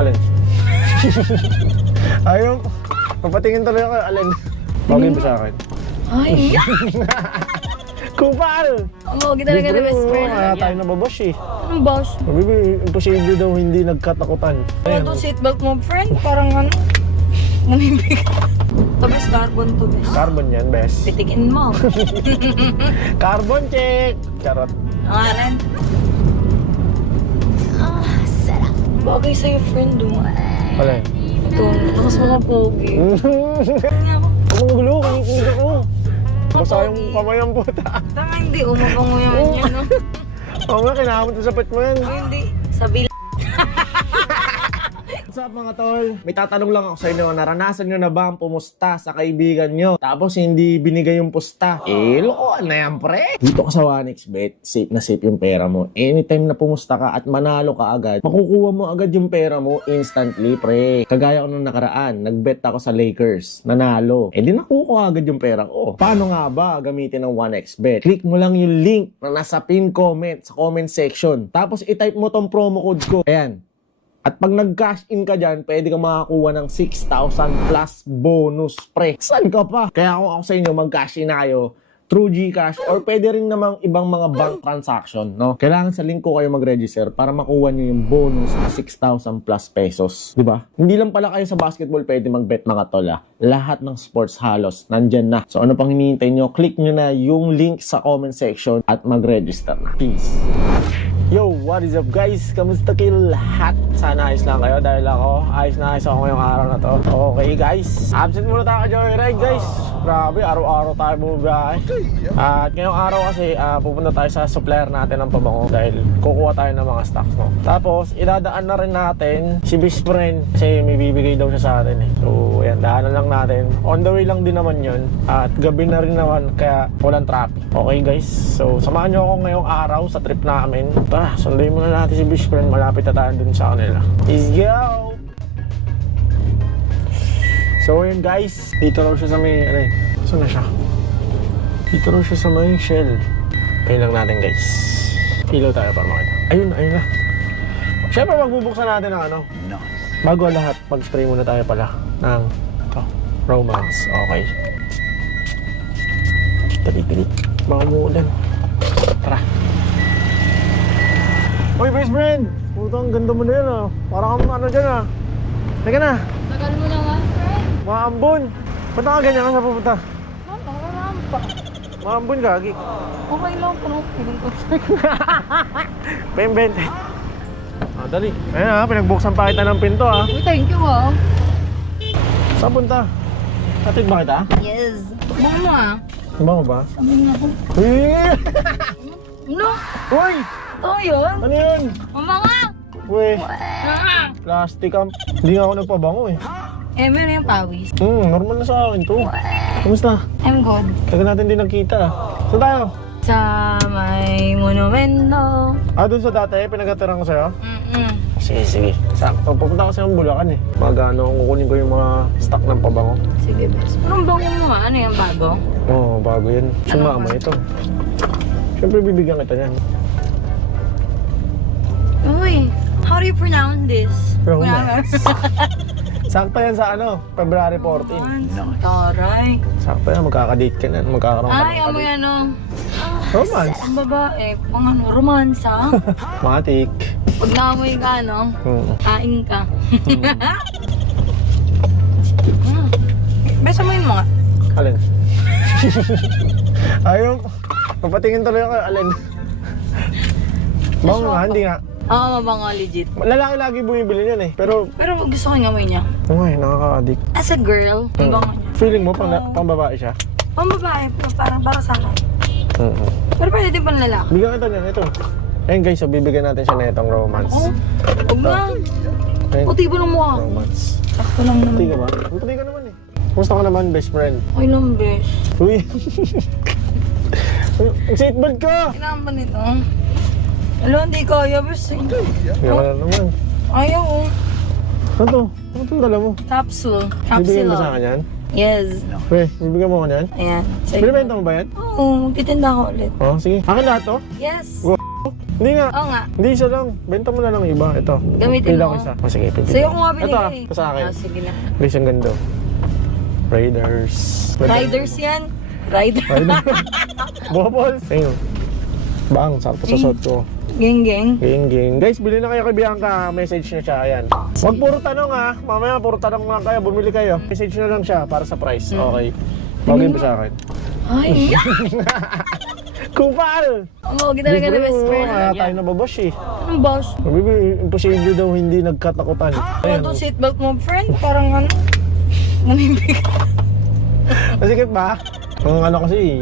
Alin? Ayaw. Papatingin tuloy ako. Alin? Bagay ba sa akin? Ay! Kupal! Mogi talaga na best friend. Kaya tayo nababash eh. Anong boss? Baby, imposible daw hindi nagkatakutan. Ano to seatbelt mo, friend? Parang ano? Namimig. To best carbon to best. Carbon yan, best. Pitikin mo. Carbon check! Charot. Ang aran. Sarap. Bagay sa'yo, friend, Alin? Ito, lakas mo ka pogi. Nga ba? Ang gulo, kinikinig ako. Basta yung kamay ang puta. Tama, hindi. Umabango yan yan, no? Oo nga, kinakamot sa sapit mo yan. Ay, hindi. Sabi What's up mga tol? May tatanong lang ako sa inyo, naranasan nyo na ba ang pumusta sa kaibigan nyo? Tapos hindi binigay yung pusta? Lokohan na yan, pre! Dito ka sa 1xBet, safe na safe yung pera mo. Anytime na pumusta ka at manalo ka agad, makukuha mo agad yung pera mo instantly, pre. Kagaya ko nung nakaraan, nagbet ako sa Lakers, nanalo. Di nakukuha agad yung pera ko. Paano nga ba gamitin ng 1xBet? Click mo lang yung link na nasa pin comment sa comment section. Tapos itype mo tong promo code ko. Ayan. At pag nag-cash in ka dyan, pwede ka makakuha ng 6,000 plus bonus, pre. Saan ka pa? Kaya kung ako sa inyo, mag-cash in na kayo through GCash or pwede rin namang ibang mga bank transaction, no? Kailangan sa link ko kayo mag-register para makuha nyo yung bonus na 6,000 plus pesos. Diba? Hindi lang pala kayo sa basketball pwede mag-bet mga tol, ah. Lahat ng sports halos, nandyan na. So ano pang hinihintay nyo? Click nyo na yung link sa comment section at mag-register na. Peace! Yo, what is up guys? Kamusta kayo lahat? Sana ayos lang kayo dahil ayos na ayos ako ngayong araw na to. Okay guys, absent muna tayo joyride guys. Grabe, araw-araw tayo bumibiyahe. At ngayong araw kasi pupunta tayo sa supplier natin ng pabango dahil kukuha tayo ng mga stocks, no? Tapos idadaan na rin natin si best friend kasi may bibigay daw siya sa atin eh. So ayan, daanan lang natin. On the way lang din naman yun. At gabi na rin naman kaya walang traffic. Okay guys, so samahan nyo ako ngayong araw sa trip namin. Tara, sundayin muna natin si best friend. Malapit na tayo dun sa kanila. Let's go! So yun guys, dito raw siya sa may, saan na siya? Dito raw siya sa may Shell. Kaya lang natin guys. Ilaw tayo para makita. Ayun na. Siyempre magbubuksan natin ng bago lahat, mag-spray muna tayo pala ng Romance. Okay. Dali. Baka umuulan. Tara. Uy, best friend! Puto, ang ganda mo na yan ah. Parang kang dyan ah. Teka na. tagal mo naman, friend. Maambon. Ba't ka ganyan ka sa pupunta? Rampa. Maambon gagi. Okay lang, pero feeling ko. Pembent. Dali. Ayan pinagbuksan pa kita ng pinto ah. Uy, thank you Saan punta? Hatid ba kita? Yes. Baka mo Ba mo ba? Sabi nga ako. Uy! No? Uy! Ito yun. Ano yun? Mamanga! Uy! Plastic ang... Hindi nga ako nagpabango eh. Meron yung pawis. Normal na sa akin to. Kamusta? I'm good. Tagal natin din nagkita. Saan tayo? Sa may monumento. Doon sa dati, pinagatiran ko sa'yo? Sige. Sakto. Pupunta kasi ng Bulacan eh. Kukunin ko yung mga stock ng pabango. Sige, best. Anong bango mo nga? Ano yung bago? Oo, bago yan. Sumama ito. Siyempre bibigyan kita yan. Uy, how do you pronounce this? Romance. Sakto yan sa February 14. Taray. Sakto yan, magkakadate ka na. Magkakaroon ka Ay, ng amoy Romance. Ang babae, pang romansa. Matik. Pag naamoy ka, kain ka. Besa mo yun mga. Alin? Ayaw. Papatingin tuloy ako. Alin? Bango nga, hindi nga. Oo, mabango, legit. Lalaki lagi bumibili yan eh. Pero gusto ko yung amoy niya. nakaka-addict. As a girl, ang bango niya. Feeling mo pang babae siya? Pang babae, pero parang para sa akin. Pero pwede din pang lalaki. Bigyan kita niyan, ito. Ayun guys, so bibigyan natin siya na itong Romance. Oo, huwag na. Ayun, Puti ba ng mukha? Romance. Sakto lang Puti naman. ka ba? Puti ka naman eh. Kumusta ka naman, best friend? Okay lang, best. Uy! Seatbelt ka! Kailangan ba nito? Alam, hindi kaya, best. Hindi ka na naman. Ayaw, Ano to? Ano itong dala mo? Capsule. Bibigyan mo sa akin yan? Yes. Weh, bibigyan mo ako yan? Ayan. Binibenta mo ba yan? Oo, magtitinda ako ulit. Oo, sige. Akin lahat to? Yes. Go. Hindi nga. Oo nga. Hindi isa lang. Benta mo na ng iba. Ito. Gamitin Pila mo. ko isa. Oh, sige, pili. Sa'yo ko nga binigay. Ito ito sa akin. Ah, sige na. Guys, ang ganda. Raiders. Riders yan. Rider. Raiders. Bubbles. Ayun. Bang, sakto sa suot ko. Geng, geng. Ging. Guys, bili na kayo kay Bianca. Message niya siya. Ayan. Huwag puro tanong ha. Mamaya puro tanong lang kayo. Bumili kayo. Message na lang siya para sa price. Okay. Bagay ba sa akin? Ay, Kupal! Oo, kita talaga na best friend. Kaya tayo nababash eh. Anong boss? Baby, imposible daw hindi nagkatakutan. Ano to seatbelt mo, friend? Parang ano? Nanibig. Masikip ba? Ang ano kasi,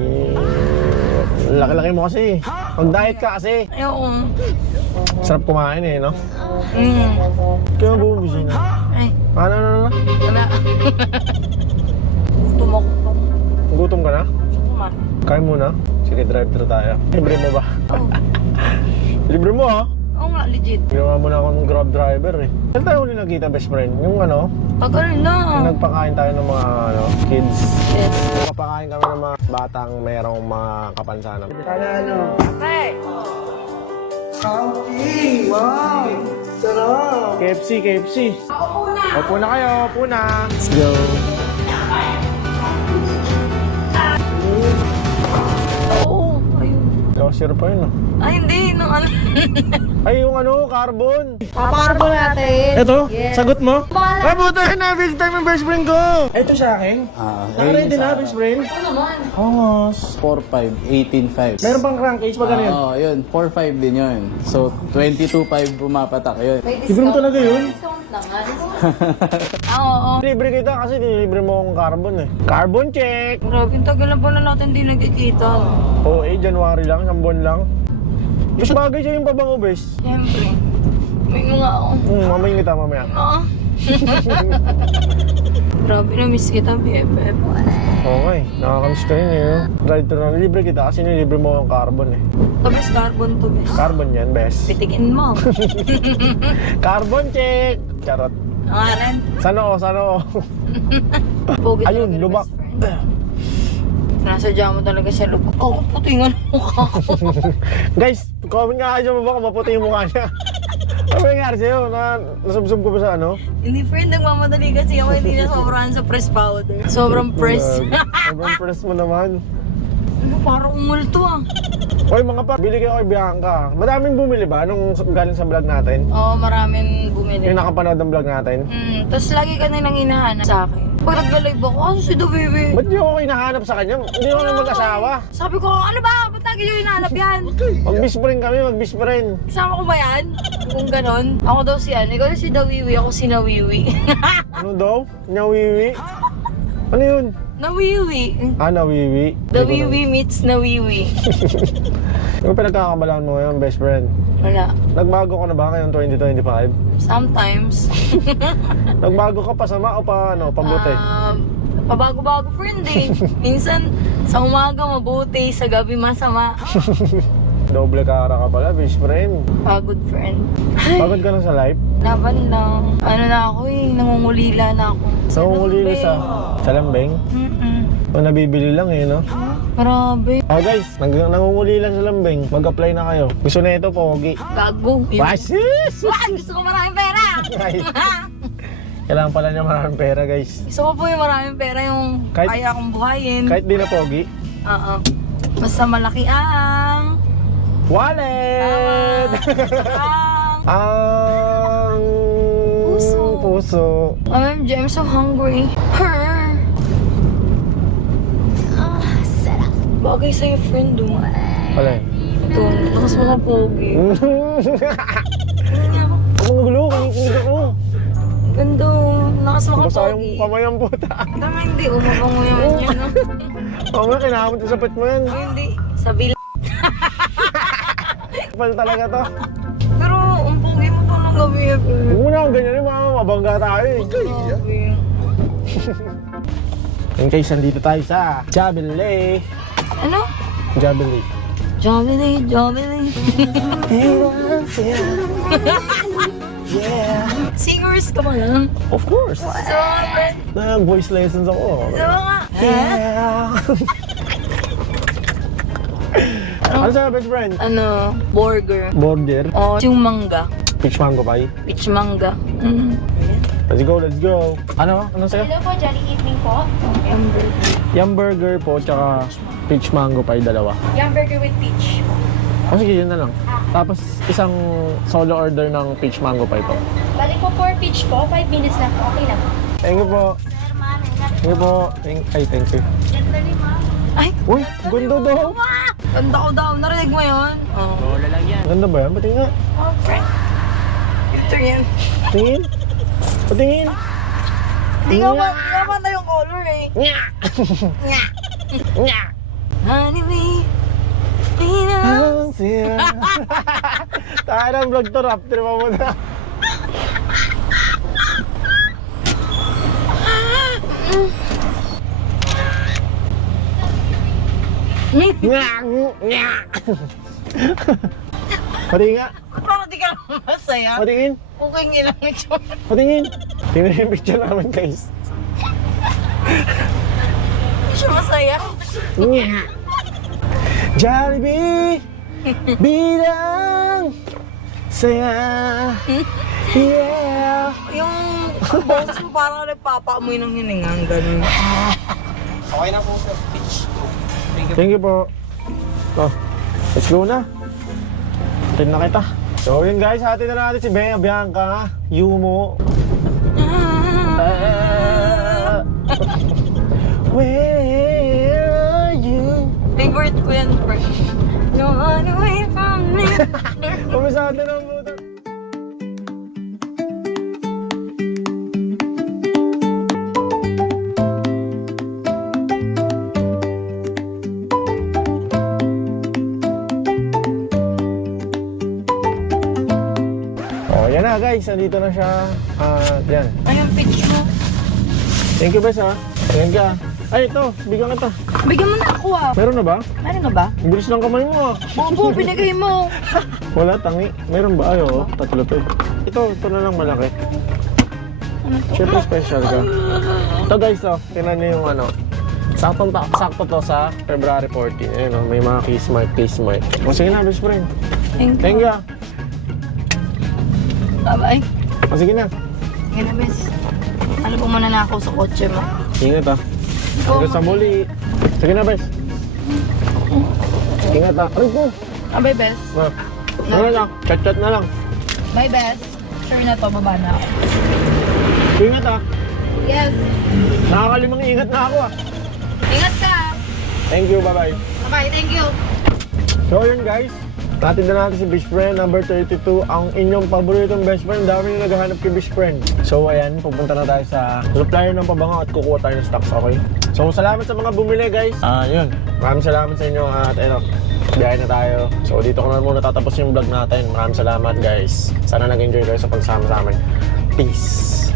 laki-laki mo kasi. Mag-diet ka kasi. Ayoko. Sarap kumain eh, no? Kaya bumibisi na. Ay, Ano? wala. Tumakot pa. Gutom ka na? Kumain. Kain muna. Sige, drive-thru tayo. Libre mo ba? Oo. Libre mo ah. Oo nga, legit. Ginawa mo na akong grab driver eh. Saan tayo huli nagkita, best friend? Yung ano, Tagal yung na. nagpakain tayo ng mga kids. Yes. Nagpakain kami ng mga batang mayroong mga kapansanan. Hey! KFC. Opo na kayo, opo na. Let's go. Oo, ayun. Loser pa yun ah. Ay, hindi. Nung ano. Ay, yung ano, carbon. Paparbo natin. Ito, Yes. sagot mo? Wala. Ay, buta na, big time yung best friend ko. Ito sa akin. Nakaready na, best friend. Ano naman? Hongos. 4.5, 18.5. Meron pang crankcase pa ganyan. Oo, yun. 4.5 din yun. So, 22.5 pumapatak yun. May Libre mo talaga yun? Discount naman. Oo. Libre kita kasi nilibre mo akong carbon eh. Carbon check! Grabe, ang tagal na pala natin di nagkikita. Oo January lang, isang buwan lang. Mas bagay siya yung pabango, bes. Siyempre. May nga ako. Mamayin kita mamaya. Ah. Grabe na miss kita, BFF. Okay, nakakamiss ka rin eh. No? Drive-thru na, libre kita kasi nilibre mo akong carbon eh. Tabis carbon to, bes. Carbon yan, bes. Pitigin mo. Carbon check! Charot. Ang rin. Sana Pogi Ayun, talaga, lubak. best friend. Nasadya mo talaga sa lubak. Oh, putingan mo mukha ko. Guys, comment nga kayo dyan baka maputi yung mukha niya. Ano nangyari sa'yo? Nasubsob ko ba sa ano? Hindi, friend. Nagmamadali kasi ako. Hindi na sobrahan sa press powder. Sobrang press. Sobrang press mo naman. Ano, parang umulto ah. Oy mga pa, bili kayo kay Bianca. Madaming bumili ba nung galing sa vlog natin? Oo, maraming bumili. Yung nakapanood ng vlog natin? Tapos lagi ka nilang hinahanap sa akin. Pag nag-live ako, si The Baby. Ba't di ako hinahanap sa kanya? Hindi ako na mag-asawa. Sabi ko, ano ba? Ba't lagi yung hinahanap yan? Mag-best friend kami, mag-best friend. Kasama ko ba yan? Kung ganon. Ako daw si Ikaw si Dawiwi, ako si Nawiwi. Ano daw? Nyawiwi? Ano yun? Nawiwi. Nawiwi. Dawiwi meets Nawiwi. Yung pinagkakabalaan mo ngayon, best friend. Wala. Nagbago ka na ba ngayong 2025? Sometimes. Nagbago ka pasama o pabuti? Pabago-bago friend eh. Minsan, sa umaga mabuti, sa gabi masama. Doble kara ka pala, best friend. Pagod friend. Pagod ka lang sa life? Laban lang. Ano na ako eh, nangungulila na ako. Nangungulila sa lambing? O nabibili lang eh, no? Grabe. Oh guys, nangungulila sa lambing. Mag-apply na kayo. Gusto na ito, pogi. Gago. Wasis! Gusto ko maraming pera. Kailangan pala niya maraming pera, guys. Gusto ko po yung maraming pera yung kaya kong buhayin. Kahit di na pogi. Oo. Basta malaki ang... Wallet! Ang puso. OMG, I'm so hungry. Bagay sa'yo, friend, oh. Wala eh. Ito, lakas mo na pogi. Ang gulo, kinikinig ako. Ganda, oh. Lakas mo ka Basta yung pogi. kamay ang puta. Tama, hindi. Umabango yan yan, no? Oo nga, kinakamot yung sapit mo yan. Ay, hindi. Sabi Kapal talaga to. Pero, ang pogi mo pa ng gabi. Huwag mo na akong ganyan, mabangga tayo eh. Grabe. In case, nandito tayo sa Jabili. Ano? Jabili. Jobily. Singers ka ba lang? Of course. So, friend. Voice lessons ako. So, nga. Yeah. Ano sa'yo, best friend? Ano, burger. Burger. O, yung mangga. Peach mango pie. Peach mangga. Mm. Let's go, let's go. Ano? Ano sa'yo? Hello po, jolly evening po. Yung burger. Yum burger po, tsaka peach mango pie, dalawa. Yum burger with peach. O sige, yun na lang. Tapos isang solo order ng peach mango pie po. Balik po 4 peach po, 5 minutes lang po. Okay lang po. Thank you po. Thank you po. Thank you. Ganda ni ma'am. Ay! Uy, ganda daw. Ganda ko daw. Narinig mo yun? Oo. Ganda ba yan? Patingin nga. Oh, friend. Ito yan. Patingin. Patingin. Hindi nga ba na yung color eh. Nya! Nga. Nya! Anyway. Pina. Ang sira. Tayo ng vlog to, rap. Tira mo muna. Nya! Nya! Patingin nga. Parang di ka naman masaya. Patingin. Okay nga lang ito. Patingin. Tingnan yung picture namin, guys. Hindi siya masaya. Nya! Jollibee! Bilang! Saya! Yeah! Yung boses mo parang nagpapaamoy ng hiningang ganun. Thank you po. Oh, let's go na. Tin na kita. So yun guys, hati na natin si Bea Bianca, Yumo. Where are you? Favorite ko yan, friend. No one away from me. Pumisado ng buta. Oh, yan na guys, nandito na siya. Yan. Anong pitch mo? Thank you, Bes, ha. Ayan ka. Ay, ito. Bigyan kita. Bigyan mo na ako ah. Meron na ba? Meron na ba? Ang bilis ng kamay mo, ah. Opo, binigay mo. Wala, tangi. Meron ba? Ay, oo. Tatlo to. Ito na lang malaki. Ano to? Siyempre special ka. Ito guys, oh. Tingnan niyo yung ano. Sakto to sa February 14. Ayun, oh. May mga case mark. O, sige na, best friend. Thank you, ah. Bye-bye. O, sige na. Sige na, bes. Ano po muna na ako sa kotse mo? Ingat, ah. Hanggang sa muli. Sige na, bes. Ingat, ah. Aray po. Bye, bes. Ah. Ano lang? Chat-chat na lang. Bye, bes. Sure na to, baba na ako. Ingat, ah. Yes. Nakakalimang ingat na ako, ah. Ingat ka. Thank you, bye-bye. Bye, thank you. So yun guys, natin na natin si best friend number 32, ang inyong paboritong best friend. Dami na naghahanap kay best friend. So ayan, pupunta na tayo sa supplier ng pabango at kukuha tayo ng stocks, okay? So salamat sa mga bumili guys. Yun, maraming salamat sa inyo at biyahe na tayo. So dito ko na muna tatapos yung vlog natin. Maraming salamat guys. Sana nag-enjoy kayo sa pagsama sa amin. Peace!